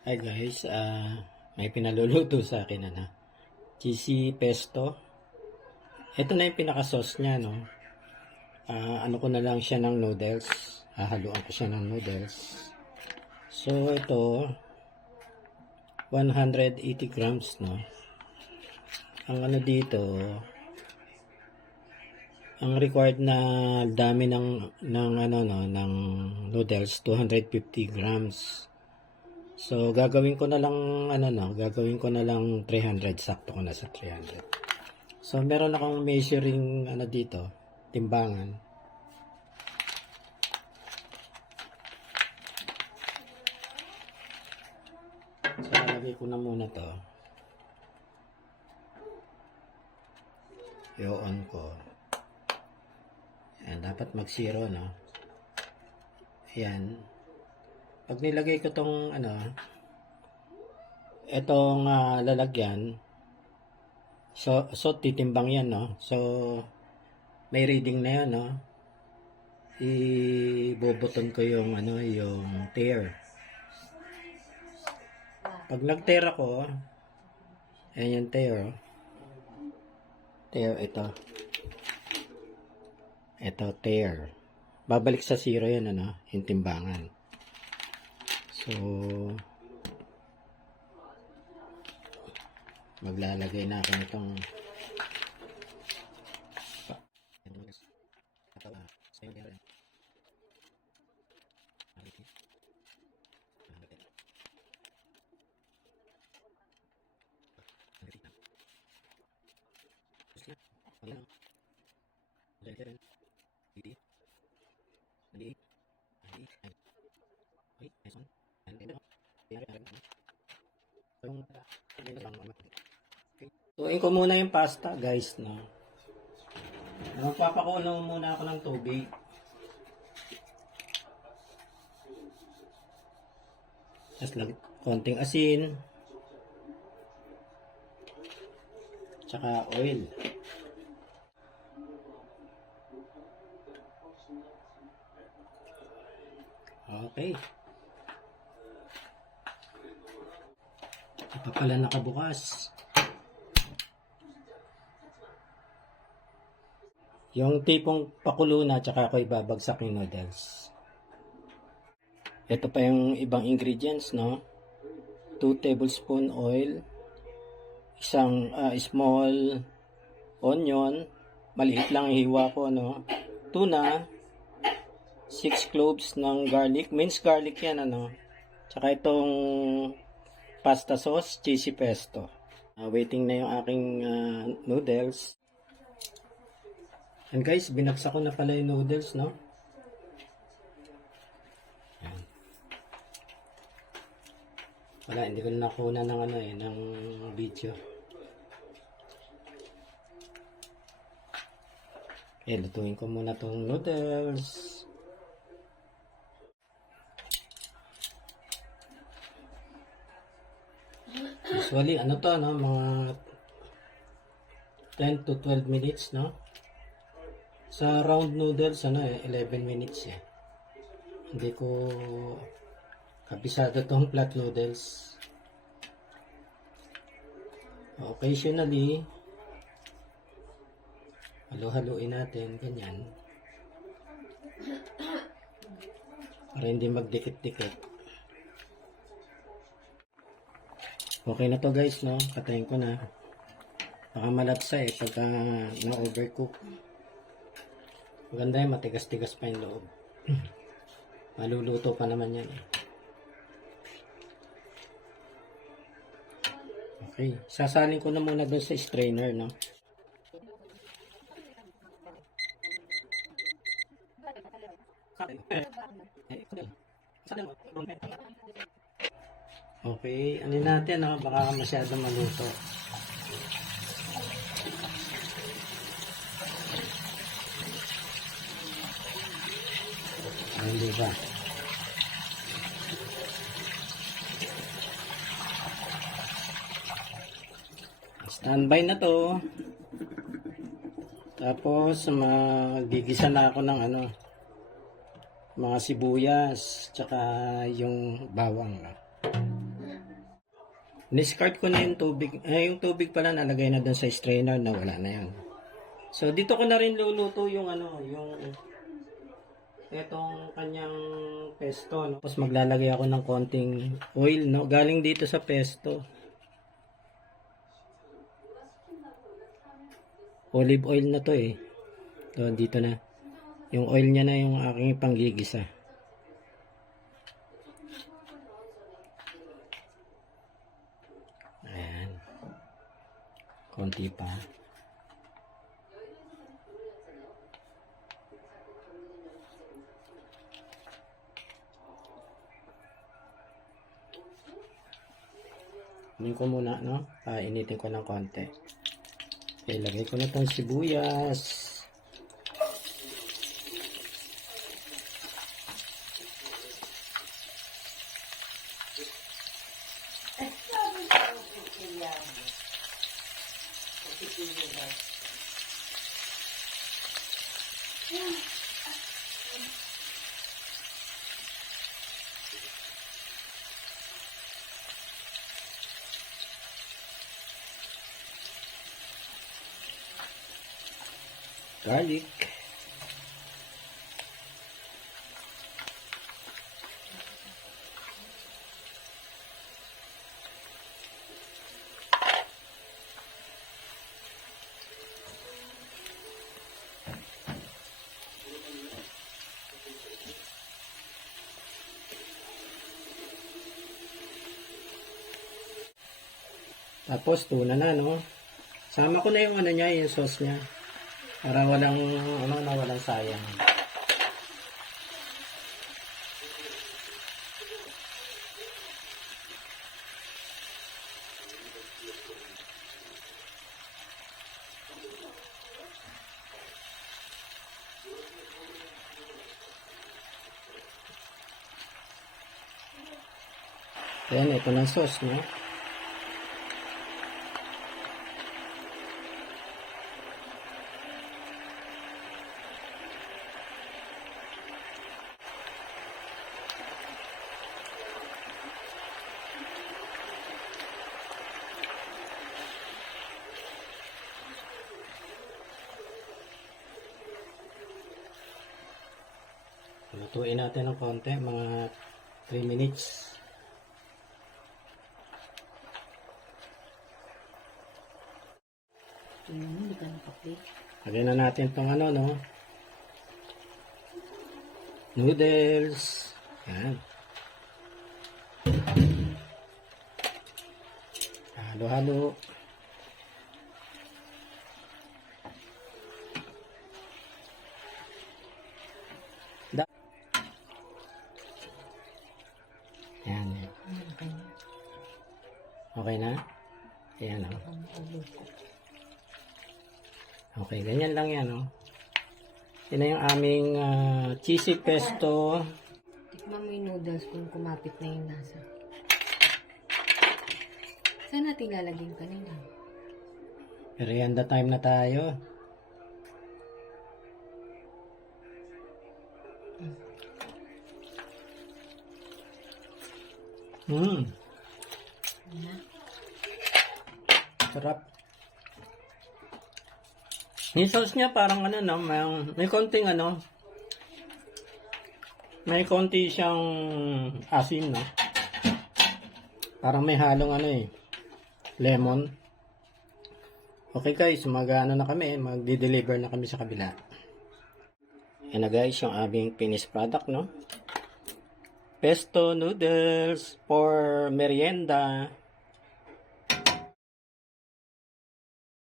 Hi guys, may pinaluluto sa akin cheesy pesto. Ito na yung pinaka-sauce niya, no. Ano ko na lang siya ng noodles. Hahaluan ko siya ng noodles. So ito 180 grams, no. Ang ano dito, ang required na dami ng noodles 250 grams. So, gagawin ko na lang, gagawin ko na lang 300, sakto ko na sa 300. So, meron akong measuring, dito, timbangan. So, lalagay ko na muna to. I-on ko. Ayan, dapat mag-zero, no? Ayan. Pag nilagay ko tong etong lalagyan, so titimbang yan, no. So may reading na yan, no. Iboboton ko yung yung tare. Pag nag-tare ako, ayan yung tare. Tare ito tare. Babalik sa zero yan, yung timbangan. So, maglalagay na ako nitong tuin ko muna yung pasta, guys, no. Magpapakulo muna ako ng tubig. Tapos konting asin. Tsaka oil. Okay. Ito pala nakabukas. Yung tipong pakulo na, tsaka ako ibabagsak yung noodles. Ito pa yung ibang ingredients, no. 2 tablespoon oil, isang small onion, maliit lang hiwa ko, no. Tuna, 6 cloves ng garlic, minced garlic yan, Tsaka itong pasta sauce, cheesy pesto. Waiting na yung aking noodles. And guys, binagsak ko na pala yung noodles, no? Ayan. Wala, hindi ko na nakuna ng ng video. Okay, lutuin ko muna tong noodles. Usually, mga 10 to 12 minutes, no? Sa round noodles, 11 minutes, Hindi ko kabisado tong flat noodles. Occasionally, halo-haluin natin, ganyan. Para hindi magdikit-dikit. Okay na to, guys, no? Patayin ko na. Baka malapsa pagka na-overcook. Maganda matigas-tigas pa yung loob. Maluluto pa naman yan. Okay, sasalin ko na muna doon sa strainer, no? Okay, ano natin, baka masyado maluto. Hindi ba? Standby na to. Tapos magigisa na ako ng mga sibuyas tsaka yung bawang. Discard ko na yung tubig. Yung tubig pala nalagay na doon sa strainer na wala na yan. So, dito ko na rin luluto yung yung etong kanyang pesto, no? Tapos maglalagay ako ng konting oil, no? Galing dito sa pesto. Olive oil na to eh. So, dito na. Yung oil niya na yung aking panggigisa. Ayan. Konti pa. Initin ko muna, no? Initin ko ng konti. Ilagay ko na itong sibuyas. Garlic. Tapos tuna na, no? Sama ko na yung niya, yung sauce niya. Para walang walang sayang. Ayan, ito ng sauce, no? Lutuin natin ng konti, mga 3 minutes. Hindi ka nakaplate. Lagyan na natin itong no? Noodles. Yan. Halo-halo. Yan. Okay na? Ayan, o. Okay, ganyan lang yan, o. Yan na yung aming cheesy pesto. Tikman mo yung noodles kung kumapit na yung lasa. Saan natin lalagyan kanina? Merienda time na tayo. Sarap. Yung sauce niya parang no, may konting may konti siyang asin, no? Parang may halong lemon. Okay guys, na kami, magde-deliver na kami sa kabila. Yan na guys, yung aming finished product, no? Pesto noodles for merienda.